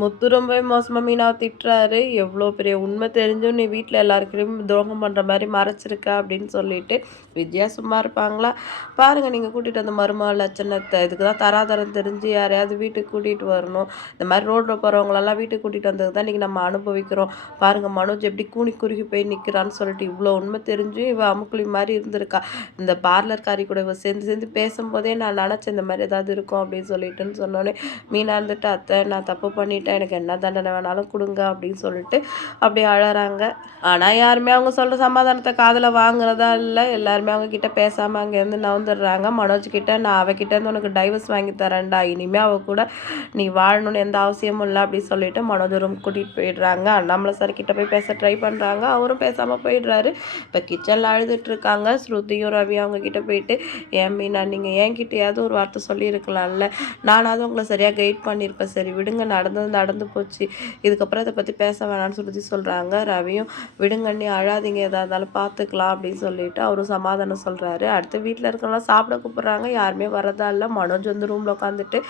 முத்து ரொம்பவே மோசமாக மீனாவை திட்டுறாரு. எவ்வளோ பெரிய உண்மை தெரிஞ்சும் நீ வீட்டில் எல்லாருக்கிட்டையும் துரோகம் பண்ணுற மாதிரி மறைச்சிருக்க அப்படின்னு சொல்லிட்டு வித்யா சும்மா இருப்பாங்களா? பாருங்கள் நீங்கள் கூட்டிகிட்டு வந்த மருமகள் லட்சணத்தை. இதுக்கு தான் தராதரம் தெரிஞ்சு யாரையாவது வீட்டுக்கு கூட்டிகிட்டு வரணும். இந்த மாதிரி ரோட்டில் போகிறவங்களெல்லாம் வீட்டுக்கு கூட்டிகிட்டு வந்தது தான் இன்றைக்கி நம்ம அனுபவிக்கிறோம். பாருங்கள் மனோஜ் எப்படி கூனி குறுகி போய் நிற்கிறான்னு சொல்லிட்டு இவ்வளோ உண்மை தெரிஞ்சு இவள் அமுக்குழி மாதிரி இருந்திருக்கா. இந்த பார்லர்காரி கூட இவள் சேர்ந்து சேர்ந்து பேசும்போதே நான் நினச்சேன் இந்த மாதிரி ஏதாவது இருக்கும் அப்படின்னு சொல்லிட்டுன்னு சொன்னோன்னே மீனா இருந்துட்டு அத்தை நான் தப்பு பண்ணிட்டேன் எனக்கு என்ன தண்டனை வேணாலும் கொடுங்க அப்படின்னு சொல்லிட்டு அப்படி அழறாங்க. ஆனால் யாருமே அவங்க சொல்கிற சமாதானத்தை காதில் வாங்குறதா இல்லை. எல்லாருமே அவங்கக்கிட்ட பேசாமல் அங்கேருந்து நவுந்துடுறாங்க. மனோஜ் கிட்ட நான் அவகிட்டேருந்து உனக்கு டைவர்ஸ் வாங்கி தரேன்டா. இனிமே அவள் கூட நீ வாழணும்னு எந்த அவசியமும் இல்லை. அப்படின்னு சொல்லிட்டு மனோஜ் ரூம் கூட்டிகிட்டு போயிடுறாங்க. அண்ணாமலை சார் கிட்ட போய் பேச ட்ரை பண்ணுறாங்க அவரும் பேசாமல் போயிடுறாரு. இப்போ கிச்சனில் அழுதுட்டு இருக்காங்க. ஸ்ருதியும் ரவி அவங்க கிட்ட போயிட்டு ஏன் மீனா நீங்கள் என்கிட்டயாவது ஒரு வார்த்தை சொல்லியிருக்கலாம்ல. நானாவது உங்களை சரியாக கைட் பண்ணியிருப்பேன். சரி விடுங்க. நடந்தது நடந்து போச்சு. இதுக்கப்புறம் இதை பற்றி பேச வேணாம்னு சொல்லி சொல்கிறாங்க ரவியும் விடுங்கண்ணி அழாதீங்க. எதாக இருந்தாலும் பார்த்துக்கலாம் அப்படின்னு சொல்லிட்டு அவரும் சமாதானம் சொல்கிறாரு அடுத்து வீட்டில் இருக்கவங்களாம் சாப்பிட கூப்பிட்றாங்க. யாருமே வரதா இல்லை. மனோஜ் வந்து ரூமில் உட்காந்துட்டு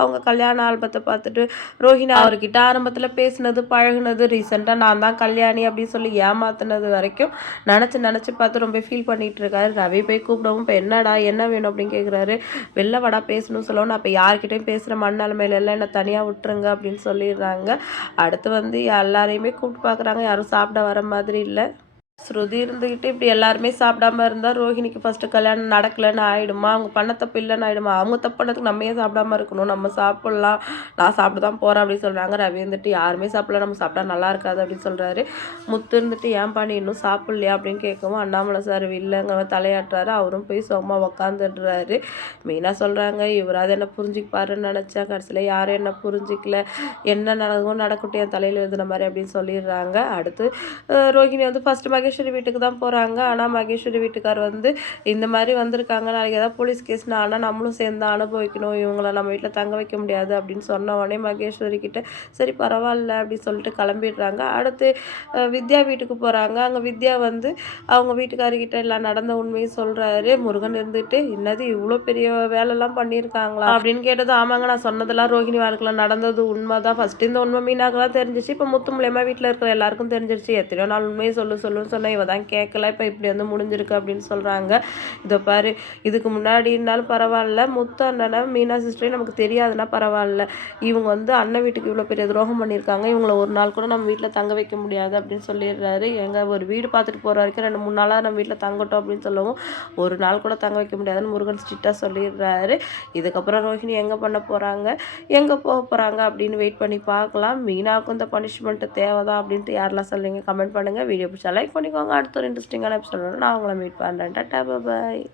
அவங்க கல்யாண ஆல்பத்தை பார்த்துட்டு ரோஹிணி அவர்கிட்ட ஆரம்பத்தில் பேசினது பழகுனது ரீசெண்டாக நான் தான் கல்யாணி அப்படின்னு சொல்லி ஏமாத்தினது வரைக்கும் நினச்சி நினச்சி பார்த்து ரொம்ப ஃபீல் பண்ணிகிட்டு இருக்காரு. ரவி போய் கூப்பிடவும் இப்போ என்னடா என்ன வேணும்? அப்படின்னு கேட்குறாரு வெளில வாடா பேசணும்னு சொல்லவும். நான் இப்போ யார்கிட்டையும் பேசுகிற மண்ணாலுமையில எல்லாம் என்னை தனியாக விட்டுருங்க அப்படின்னு சொல்லிடுறாங்க. அடுத்து வந்து எல்லாரையுமே கூப்பிட்டு பார்க்குறாங்க. யாரும் சாப்பிட வர மாதிரி இல்லை. ஸ்ருதி இருந்துக்கிட்டு இப்படி எல்லாருமே சாப்பிடாம இருந்தால் ரோஹிணிக்கு ஃபஸ்ட்டு கல்யாணம் நடக்கலைன்னு ஆயிடுமா? அவங்க பண்ண தப்பு இல்லைன்னு ஆயிடுமா? அவங்க தப்பு பண்ணதுக்கு நம்ம ஏன் சாப்பிடாம இருக்கணும்? நம்ம சாப்பிட்லாம். நான் சாப்பிட்டு தான் போகிறேன் அப்படின்னு சொல்கிறாங்க ரவி வந்துட்டு யாருமே சாப்பிடல. நம்ம சாப்பிட்டா நல்லா இருக்காது அப்படின்னு சொல்கிறாரு முத்து இருந்துட்டு ஏன் நீ இன்னும் சாப்பிட்லையா அப்படின்னு கேட்கவும் அண்ணாமலை சார் இல்லைங்க தலையாட்டுறாரு. அவரும் போய் சும்மா உக்காந்துடுறாரு. மெயினாக சொல்கிறாங்க இவராது என்ன புரிஞ்சுப்பாருன்னு நினச்சா கடைசியில் யாரும் என்ன புரிஞ்சிக்கல. என்ன நடக்கும் நடக்கட்டும் என் தலையில் எழுதுன மாதிரி அப்படின்னு சொல்லிடுறாங்க. அடுத்து அஹ் ரோஹிணி வந்து ஃபஸ்ட்டு மகேஸ்வரி வீட்டுக்கு தான் போகிறாங்க ஆனால் மகேஸ்வரி வீட்டுக்கார் வந்து இந்த மாதிரி வந்திருக்காங்க நாளைக்கு ஏதாவது போலீஸ் கேஸ்னா ஆனால் நம்மளும் சேர்ந்து அனுபவிக்கணும். இவங்கள நம்ம வீட்டில் தங்க வைக்க முடியாது அப்படின்னு சொன்ன உடனே மகேஸ்வரி கிட்ட சரி பரவாயில்ல அப்படின்னு சொல்லிட்டு கிளம்பிடுறாங்க. அடுத்து வித்யா வீட்டுக்கு போகிறாங்க அங்கே வித்யா வந்து அவங்க வீட்டுக்காரிக்கிட்ட எல்லாம் நடந்த உண்மையும் சொல்கிறாரு முருகன் இருந்துட்டு என்னது இவ்வளோ பெரிய வேலைலாம் பண்ணியிருக்காங்களா அப்படின்னு கேட்டது ஆமாங்க நான் சொன்னதெல்லாம் ரோஹிணி வாழ்க்கையில் நடந்தது உண்மை தான் ஃபஸ்ட்டு இந்த உண்மை மீனாக்கெல்லாம் தெரிஞ்சிச்சு. இப்போ முத்து மூலியமாக வீட்டில் இருக்கிற எல்லாருக்கும் தெரிஞ்சிருச்சு. எத்தனையோ நாள் உண்மையை சொல்லு சொல்லுன்னு சொன்னேன் இவ தான் கேட்கல இப்போ இப்படி வந்து முடிஞ்சிருக்கு அப்படின்னு சொல்கிறாங்க இதை பாரு இதுக்கு முன்னாடி இருந்தாலும் பரவாயில்ல. முத்த அண்ணனை மீனா சிஸ்டரே நமக்கு தெரியாதுன்னா பரவாயில்ல. இவங்க வந்து அண்ணன் வீட்டுக்கு இவ்வளோ பெரிய துரோகம் பண்ணியிருக்காங்க. இவங்கள ஒரு நாள் கூட நம்ம வீட்டில் தங்க வைக்க முடியாது அப்படின்னு சொல்லிடுறாரு. எங்கள் ஒரு வீடு பார்த்துட்டு போகிற வரைக்கும் ரெண்டு மூணு நாளாக நம்ம வீட்டில் தங்கட்டும் அப்படின்னு சொல்லவும் ஒரு நாள் கூட தங்க வைக்க முடியாதுன்னு முருகன் ஸ்ட்ரிக்டாக சொல்லிடுறாரு. இதுக்கப்புறம் ரோஹிணி எங்கே பண்ண போகிறாங்க எங்கே போக போகிறாங்க அப்படின்னு வெயிட் பண்ணி பார்க்கலாம். மீனாவுக்கும் இந்த பனிஷ்மெண்ட்டு தேவைதான் அப்படின்ட்டு யாரெல்லாம் சொல்லுவீங்க கமெண்ட் பண்ணுங்கள் வீடியோ பிடிச்சா லைக் பண்ணிக்கோங்க. அடுத்த ஒரு இன்ட்ரெஸ்டிங்கான எபிசோட நான் உங்களை மீட் பண்ணுறேன் டாட்டா பாய்